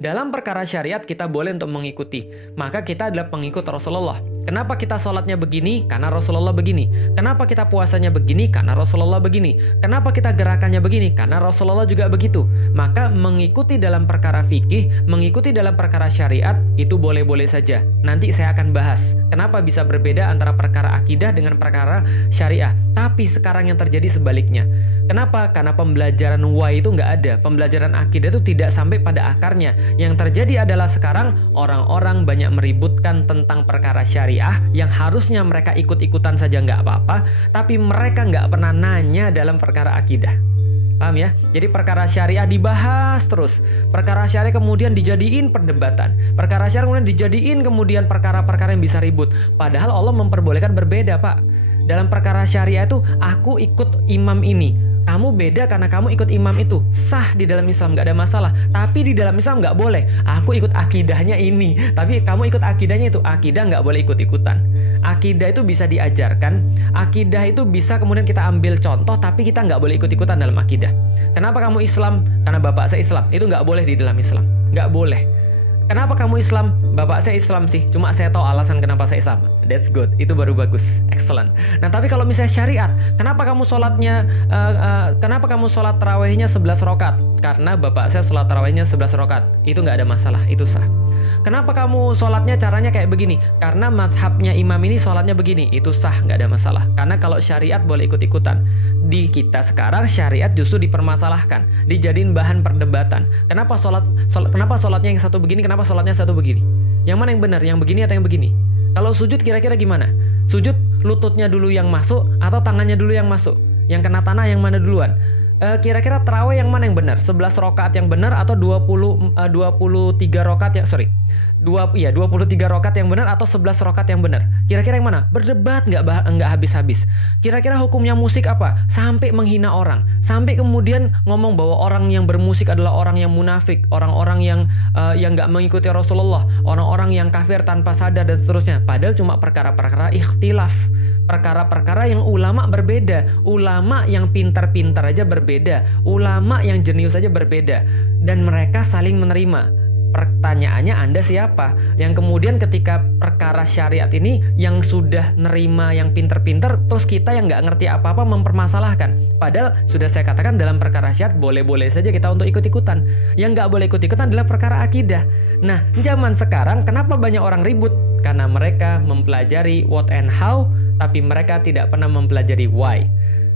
Dalam perkara syariat kita boleh untuk mengikuti. Maka kita adalah pengikut Rasulullah. Kenapa kita sholatnya begini? Karena Rasulullah begini. Kenapa kita puasanya begini? Karena Rasulullah begini. Kenapa kita gerakannya begini? Karena Rasulullah juga begitu. Maka mengikuti dalam perkara fikih, mengikuti dalam perkara syariat, itu boleh-boleh saja. Nanti saya akan bahas kenapa bisa berbeda antara perkara akidah dengan perkara syariah. Tapi sekarang yang terjadi sebaliknya. Kenapa? Karena pembelajaran why itu nggak ada. Pembelajaran akidah itu tidak sampai pada akarnya. Yang terjadi adalah sekarang orang-orang banyak meributkan tentang perkara syariah yang harusnya mereka ikut-ikutan saja nggak apa-apa, tapi mereka nggak pernah nanya dalam perkara akidah. Paham ya? Jadi perkara syariah dibahas terus. Perkara syariah kemudian dijadiin perdebatan. Perkara syariah kemudian dijadiin kemudian perkara-perkara yang bisa ribut. Padahal Allah memperbolehkan berbeda, Pak. Dalam perkara syariah itu, aku ikut imam ini. Kamu beda karena kamu ikut imam itu. Sah di dalam Islam, nggak ada masalah. Tapi di dalam Islam nggak boleh. Aku ikut akidahnya ini, tapi kamu ikut akidahnya itu. Akidah nggak boleh ikut-ikutan. Akidah itu bisa diajarkan. Akidah itu bisa kemudian kita ambil contoh, tapi kita nggak boleh ikut-ikutan dalam akidah. Kenapa kamu Islam? Karena bapak saya Islam. Itu nggak boleh di dalam Islam. Nggak boleh. Kenapa kamu Islam? Bapak saya Islam sih, cuma saya tahu alasan kenapa saya Islam. That's good, itu baru bagus, excellent. Nah tapi kalau misalnya syariat, kenapa kamu sholatnya, kenapa kamu sholat tarawihnya 11 rakaat? Karena bapak saya sholat tarawihnya 11 rakaat, itu nggak ada masalah, itu sah. Kenapa kamu sholatnya caranya kayak begini? Karena madhabnya imam ini sholatnya begini, itu sah, nggak ada masalah. Karena kalau syariat boleh ikut-ikutan. Di kita sekarang syariat justru dipermasalahkan, dijadiin bahan perdebatan. Kenapa sholatnya yang satu begini, kenapa sholatnya satu begini? Yang mana yang benar, yang begini atau yang begini? Kalau sujud kira-kira gimana? Sujud lututnya dulu yang masuk atau tangannya dulu yang masuk? Yang kena tanah yang mana duluan? Kira-kira tarawih yang mana yang benar? 11 rakaat yang benar atau 23 rakaat yang 23 rakaat yang benar atau 11 rakaat yang benar? Kira-kira yang mana? Berdebat nggak habis-habis. Kira-kira hukumnya musik apa? Sampai menghina orang, sampai kemudian ngomong bahwa orang yang bermusik adalah orang yang munafik, orang-orang yang nggak mengikuti Rasulullah, orang-orang yang kafir tanpa sadar dan seterusnya. Padahal cuma perkara-perkara ikhtilaf, perkara-perkara yang ulama berbeda, ulama yang pintar-pintar aja berbeda, ulama yang jenius aja berbeda, dan mereka saling menerima. Pertanyaannya Anda siapa? Yang kemudian ketika perkara syariat ini yang sudah nerima yang pinter-pinter, terus kita yang nggak ngerti apa-apa mempermasalahkan. Padahal sudah saya katakan dalam perkara syariat boleh-boleh saja kita untuk ikut-ikutan. Yang nggak boleh ikut-ikutan adalah perkara akidah. Nah, zaman sekarang kenapa banyak orang ribut? Karena mereka mempelajari what and how, tapi mereka tidak pernah mempelajari why.